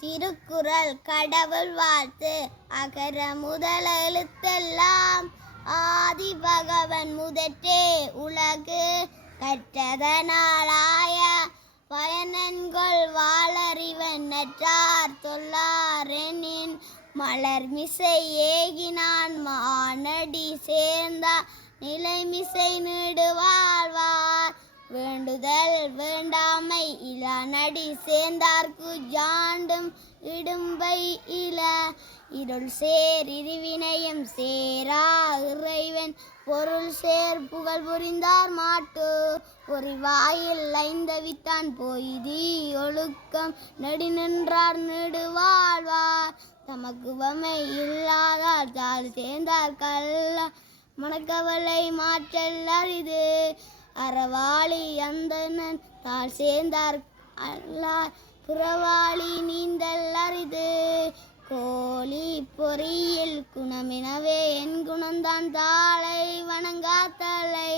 திருக்குறள் கடவுள் வாழ்த்து. அகர முதல எழுத்தெல்லாம் ஆதி பகவன் முதற்றே உலகு கற்றதனாலாய பயனன்கொள் வாளறிவன் நற்றார் தொல்லாரெனின் மலர்மிசை ஏகினான் மானடி சேர்ந்தார் நிலைமிசை நீடு வாழ்வார் வேண்டுதல் வேண்டாமை இலா நடி சேர்ந்தார்க்கு ஜாண்டும் இடும்பை இல இருள் சேர் இருவினையும் சேரா இறைவன் பொருள் சேர் புகழ் புரிந்தார் மாட்டு பொறிவாயில் ஐந்தவித்தான் பொய்தி ஒழுக்கம் நெடி நின்றார் நெடு வாழ்வார் தமக்கு வமை இல்லாதார் தாழ் சேர்ந்தார் கல்ல மனக்கவலை மாற்றல் அரிது அறவாளி அந்தணன் தாழ் சேர்ந்தார் அல்லார் புறவாளி நீந்தல் அரிது கோழி பொறியில் குணமெனவே என் குணந்தான் தாளை வணங்காத்தலை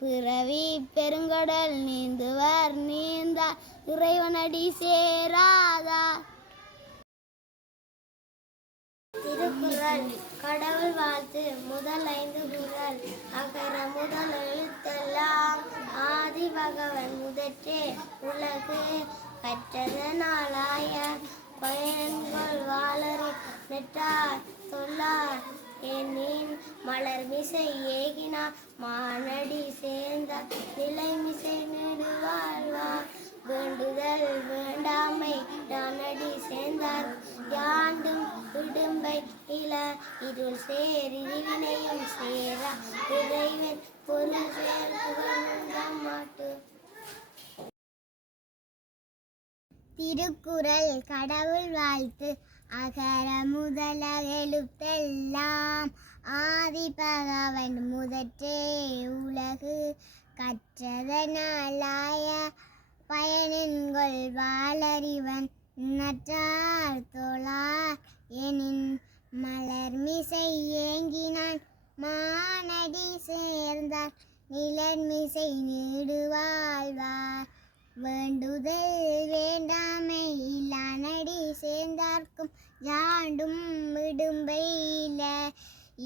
பிறவி பெருங்கடல் நீந்துவர் நீந்தார் இறைவனடி சேராதார். திருக்குறள் கடவுள் வாழ்த்து. முதல் 5 குறள். அகர முதல் எழுத்தெல்லாம் ஆதி பகவன் முதற்றே உலகு கற்றதனாலாய பயன்கொள் வாளறி நெட்டார் தொல்லார் எனின் மலர்மிசை ஏகினார் மானடி சேர்ந்தார் நிலைமிசை நெடு வாழ்வார் வேண்டுதல் வேண்டாமை தானடி சேர்ந்தார் யாண்டும் இடும்பை இல இருள் சேர் இருவினையும் சேரா இறைவன் பொருள் சேர் புகழ் மாட்டு. திருக்குறள் கடவுள் வாழ்த்து. அகர முதல எழுத்தெல்லாம் ஆதி பகவன் முதற்றே உலகு கற்றதனாலாய பயனென்கொள் வாளறிவன் நற்றார் தொழார் எனின் மலர்மிசை ஏங்கினான் மானடி சேர்ந்தார் நிலர்மிசை நீடு வாழ்வார் வேண்டுதல் வேண்டாமை இல்லானடி சேர்ந்தார்க்கும் யாண்டும் இடும்பையில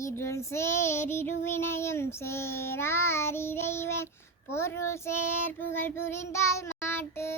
இருள் சேர் இருவினையும் சேரார் இறைவன் பொருள் சேர் புகழ் புரிந்தால் மாட்டு.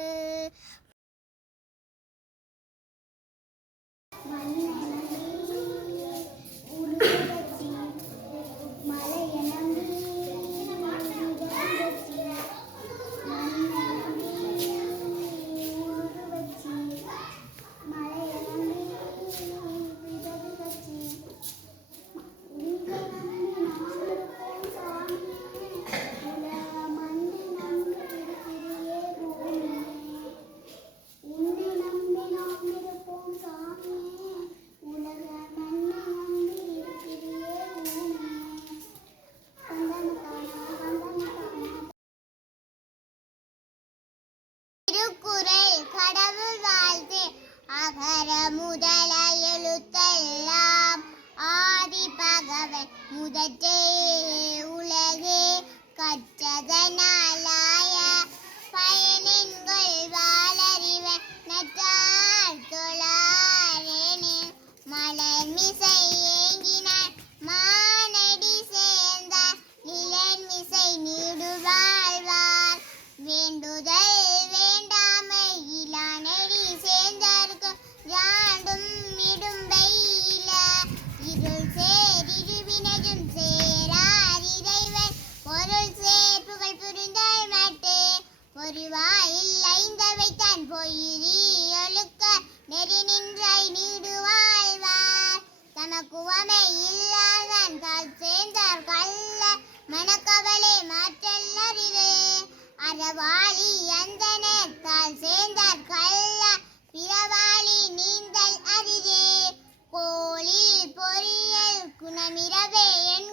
திருக்குறள் கடவுள் வாழ்த்து. அகர முதல எழுத்தெல்லாம் ஆதி பகவன் முதற்றே உலகு கற்றதனாலாய பயனென்கொள் வாளறிவன் நற்றார் தொழாரெனின் மலர்மிசை ஏங்கினார் மானடி சேர்ந்தார் நிலர்மிசை நீடு வாழ்வார் வேண்டுதல் வேண்டாமை இலானடி சேர்ந்தார்க்கு யாண்டும் இடும்பை இல இருள் சேர் இருவினையும் சேரார் இறைவன் பொருள் சேர் புகழ் புரிந்தால் மாட்டு பொறிவாயில் ஐந்தவைத்தான் பொய்தி ஒழுக்க நெறி நின்றாய் நீடு வாழ்வார் தமக்குவமை இல்லாதான் தாழ் சேர்ந்தார் கல்ல மனக்கவலை மாற்றல் அரிது அறவாளி அந்தணர் தாழ் சேர்ந்தார் கல்ல பிறவாளி நீந்தல் அரிது கோழி பொறியல் குணமிரவே என்